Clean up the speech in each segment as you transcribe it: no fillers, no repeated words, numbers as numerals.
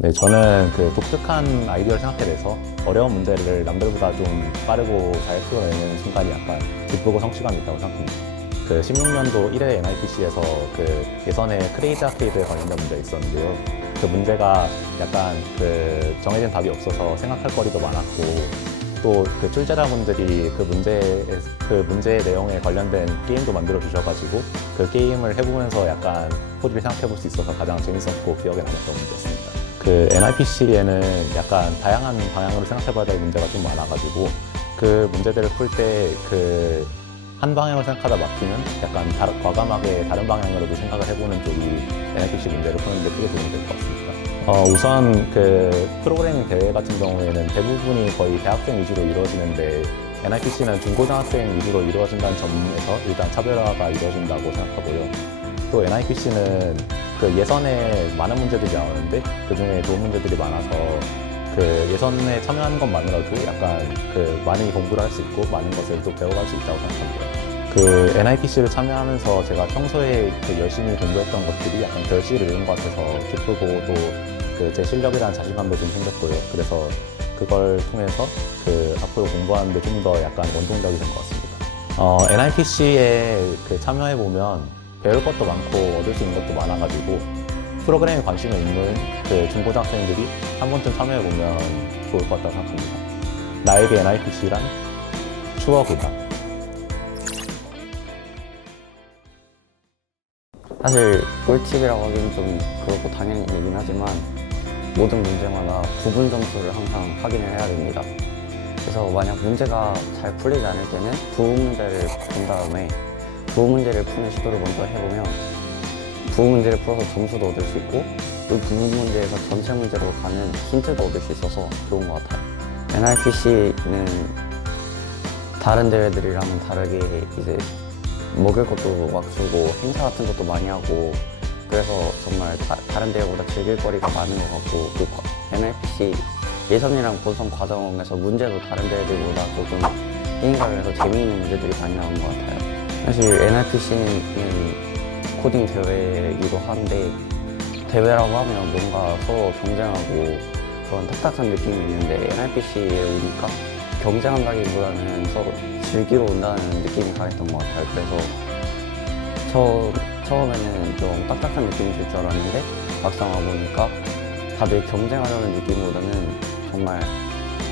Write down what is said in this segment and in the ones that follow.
네, 저는 그 독특한 아이디어를 생각해내서 어려운 문제를 남들보다 좀 빠르고 잘 풀어내는 순간이 약간 기쁘고 성취감이 있다고 생각합니다. 그 16년도 1회 NIPC에서 그 예전에 크레이지 아케이드에 관련된 문제가 있었는데요. 그 문제가 약간 그 정해진 답이 없어서 생각할 거리도 많았고 또 그 출제자분들이 그 문제의 내용에 관련된 게임도 만들어 주셔가지고 그 게임을 해보면서 약간 코드를 생각해 볼 수 있어서 가장 재밌었고 기억에 남았던 문제였습니다. 그 NIPC에는 약간 다양한 방향으로 생각해 봐야 될 문제가 좀 많아가지고 그 문제들을 풀 때 그 한 방향으로 생각하다 막히면 약간 과감하게 다른 방향으로도 생각을 해보는 쪽이 NIPC 문제를 푸는데 크게 도움이 될 것 같습니다. 우선 그 프로그래밍 대회 같은 경우에는 대부분이 거의 대학생 위주로 이루어지는데 NIPC는 중고등학생 위주로 이루어진다는 점에서 일단 차별화가 이루어진다고 생각하고요. 또 NIPC는 그 예선에 많은 문제들이 나오는데 그 중에 좋은 문제들이 많아서 그 예선에 참여하는 것만으로도 약간 그 많이 공부를 할 수 있고 많은 것을 또 배워갈 수 있다고 생각합니다. 그 NIPC를 참여하면서 제가 평소에 그 열심히 공부했던 것들이 약간 결실을 이룬 것 같아서 기쁘고 또 그 제 실력이라는 자신감도 좀 생겼고요. 그래서 그걸 통해서 그 앞으로 공부하는데 좀 더 약간 원동력이 된 것 같습니다. NIPC에 그 참여해 보면 배울 것도 많고 얻을 수 있는 것도 많아가지고 프로그래밍에 관심이 있는 그 중고등학생들이 한 번쯤 참여해 보면 좋을 것 같다고 생각합니다. 나에게 NIPC란 추억이다. 사실 꿀팁이라고 하기는 좀 그렇고 당연한 얘기긴 하지만 모든 문제마다 부분 점수를 항상 확인을 해야 됩니다. 그래서 만약 문제가 잘 풀리지 않을 때는 부분 문제를 본 다음에 부분 문제를 푸는 시도를 먼저 해보면 부분 문제를 풀어서 점수도 얻을 수 있고 그 부분 문제에서 전체 문제로 가는 힌트도 얻을 수 있어서 좋은 것 같아요. NIPC는 다른 대회들이랑은 다르게 이제 먹을 것도 막 주고 행사 같은 것도 많이 하고 그래서 정말 다른 대회보다 즐길 거리가 많은 것 같고 그 NIPC 예선이랑 본선 과정에서 문제도 다른 대회들보다 조금 게임과 관련해서 재미있는 문제들이 많이 나오는 것 같아요. 사실 NIPC는 코딩 대회이기도 한데 대회라고 하면 뭔가 서로 경쟁하고 그런 딱딱한 느낌이 있는데 NIPC에 오니까 경쟁한다기보다는 서로 즐기러 온다는 느낌이 강했던 것 같아요. 그래서 처음에는 좀 딱딱한 느낌이 들 줄 알았는데 막상 와보니까 다들 경쟁하려는 느낌보다는 정말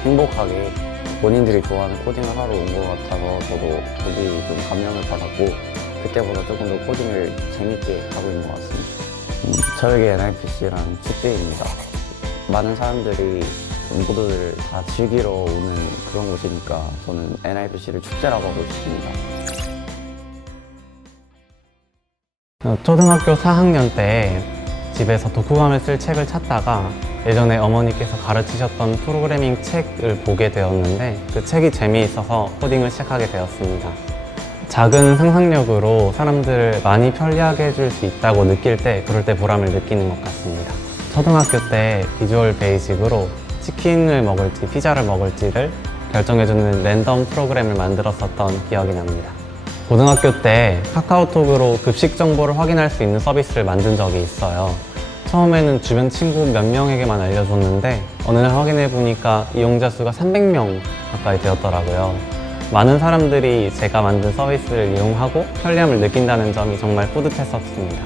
행복하게 본인들이 좋아하는 코딩을 하러 온 것 같아서 저도 거기 좀 감명을 받았고 그때보다 조금 더 코딩을 재밌게 하고 있는 것 같습니다. 저에게 NIPC란 축제입니다. 많은 사람들이 모두들 다 즐기러 오는 그런 곳이니까 저는 NIPC를 축제라고 하고 싶습니다. 초등학교 4학년 때 집에서 독후감을 쓸 책을 찾다가 예전에 어머니께서 가르치셨던 프로그래밍 책을 보게 되었는데 그 책이 재미있어서 코딩을 시작하게 되었습니다. 작은 상상력으로 사람들을 많이 편리하게 해줄 수 있다고 느낄 때 그럴 때 보람을 느끼는 것 같습니다. 초등학교 때 비주얼 베이직으로 치킨을 먹을지 피자를 먹을지를 결정해주는 랜덤 프로그램을 만들었었던 기억이 납니다. 고등학교 때 카카오톡으로 급식 정보를 확인할 수 있는 서비스를 만든 적이 있어요. 처음에는 주변 친구 몇 명에게만 알려줬는데 어느 날 확인해 보니까 이용자 수가 300명 가까이 되었더라고요. 많은 사람들이 제가 만든 서비스를 이용하고 편리함을 느낀다는 점이 정말 뿌듯했었습니다.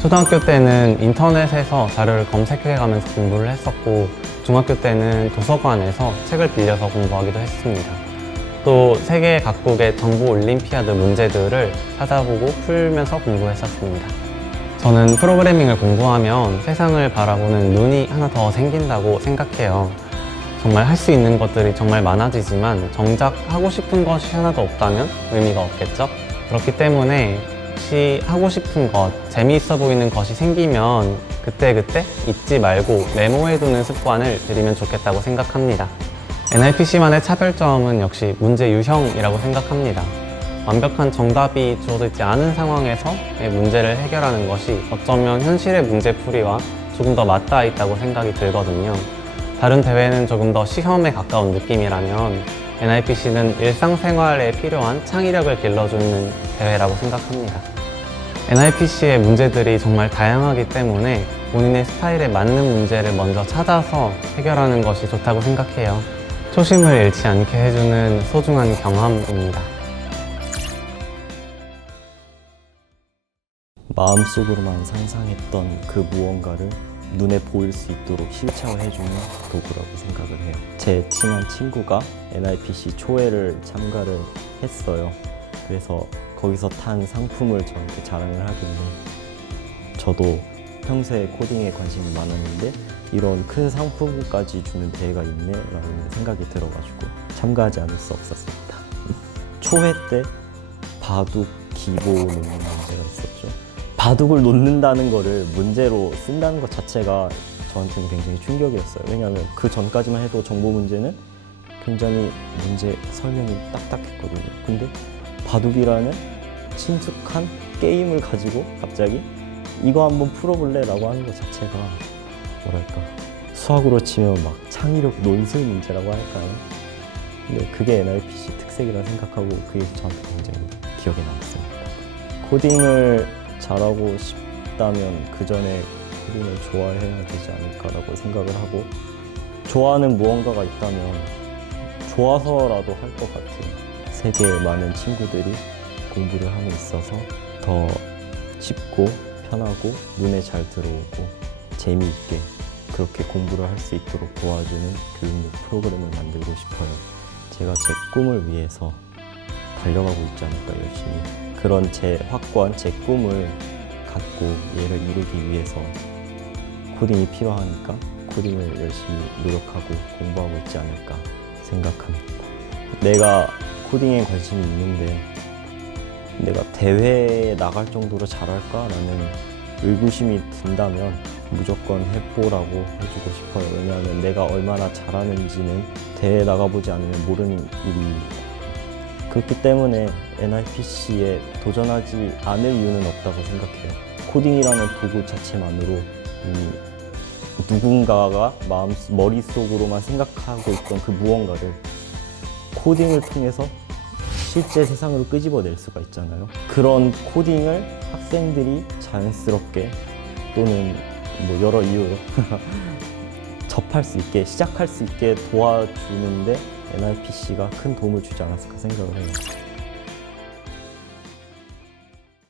초등학교 때는 인터넷에서 자료를 검색해가면서 공부를 했었고 중학교 때는 도서관에서 책을 빌려서 공부하기도 했습니다. 또 세계 각국의 정보 올림피아드 문제들을 찾아보고 풀면서 공부했었습니다. 저는 프로그래밍을 공부하면 세상을 바라보는 눈이 하나 더 생긴다고 생각해요. 정말 할 수 있는 것들이 정말 많아지지만 정작 하고 싶은 것이 하나도 없다면 의미가 없겠죠? 그렇기 때문에 혹시 하고 싶은 것, 재미있어 보이는 것이 생기면 그때그때 잊지 말고 메모해두는 습관을 들이면 좋겠다고 생각합니다. NIPC만의 차별점은 역시 문제 유형이라고 생각합니다. 완벽한 정답이 주어져 있지 않은 상황에서의 문제를 해결하는 것이 어쩌면 현실의 문제풀이와 조금 더 맞닿아 있다고 생각이 들거든요. 다른 대회는 조금 더 시험에 가까운 느낌이라면 NIPC는 일상생활에 필요한 창의력을 길러주는 대회라고 생각합니다. NIPC의 문제들이 정말 다양하기 때문에 본인의 스타일에 맞는 문제를 먼저 찾아서 해결하는 것이 좋다고 생각해요. 초심을 잃지 않게 해주는 소중한 경험입니다. 마음속으로만 상상했던 그 무언가를 눈에 보일 수 있도록 실체화해주는 도구라고 생각을 해요. 제 친한 친구가 NIPC 초회를 참가를 했어요. 그래서 거기서 탄 상품을 저한테 자랑을 하길래 저도 평소에 코딩에 관심이 많았는데 이런 큰 상품까지 주는 대회가 있네 라는 생각이 들어가지고 참가하지 않을 수 없었습니다. 초회 때 바둑 기보 놓는 문제가 있었죠. 바둑을 놓는다는 거를 문제로 쓴다는 것 자체가 저한테는 굉장히 충격이었어요. 왜냐하면 그 전까지만 해도 정보 문제는 굉장히 문제 설명이 딱딱했거든요. 근데 바둑이라는 친숙한 게임을 가지고 갑자기 이거 한번 풀어볼래? 라고 하는 것 자체가 뭐랄까 수학으로 치면 막 창의력 논술 문제라고 할까요? 근데 그게 NIPC 특색이라 생각하고 그게 저한테 굉장히 기억에 남습니다. 코딩을 잘하고 싶다면 그 전에 코딩을 좋아해야 되지 않을까라고 생각을 하고 좋아하는 무언가가 있다면 좋아서라도 할 것 같아요. 세계 많은 친구들이 공부를 하고 있어서 더 쉽고 편하고 눈에 잘 들어오고 재미있게 그렇게 공부를 할 수 있도록 도와주는 교육용 프로그램을 만들고 싶어요. 제가 제 꿈을 위해서 달려가고 있지 않을까 열심히. 그런 제 확고한 제 꿈을 갖고 얘를 이루기 위해서 코딩이 필요하니까 코딩을 열심히 노력하고 공부하고 있지 않을까 생각합니다. 내가 코딩에 관심이 있는데 내가 대회에 나갈 정도로 잘할까라는 의구심이 든다면 무조건 해보라고 해주고 싶어요. 왜냐하면 내가 얼마나 잘하는지는 대회에 나가보지 않으면 모르는 일이 그렇기 때문에 NIPC에 도전하지 않을 이유는 없다고 생각해요. 코딩이라는 도구 자체만으로 누군가가 머릿속으로만 생각하고 있던 그 무언가를 코딩을 통해서 실제 세상으로 끄집어낼 수가 있잖아요. 그런 코딩을 학생들이 자연스럽게 또는 뭐 여러 이유로 접할 수 있게, 시작할 수 있게 도와주는데 NIPC가 큰 도움을 주지 않았을까 생각을 해요.